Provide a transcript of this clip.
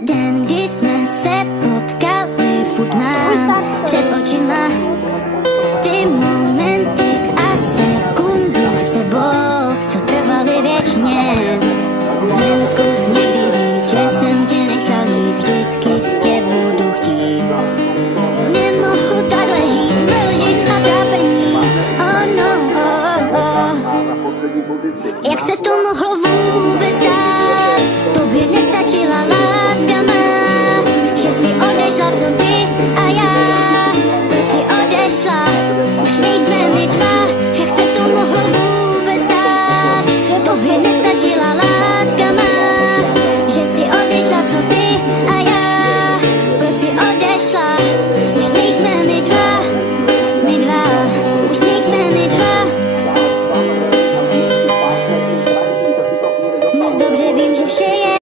ten den, kdy jsme se potkali, furt mám před očima ty momenty a sekundy s tebou, co trvaly věčně. Jen zkus někdy říct, že jsem tě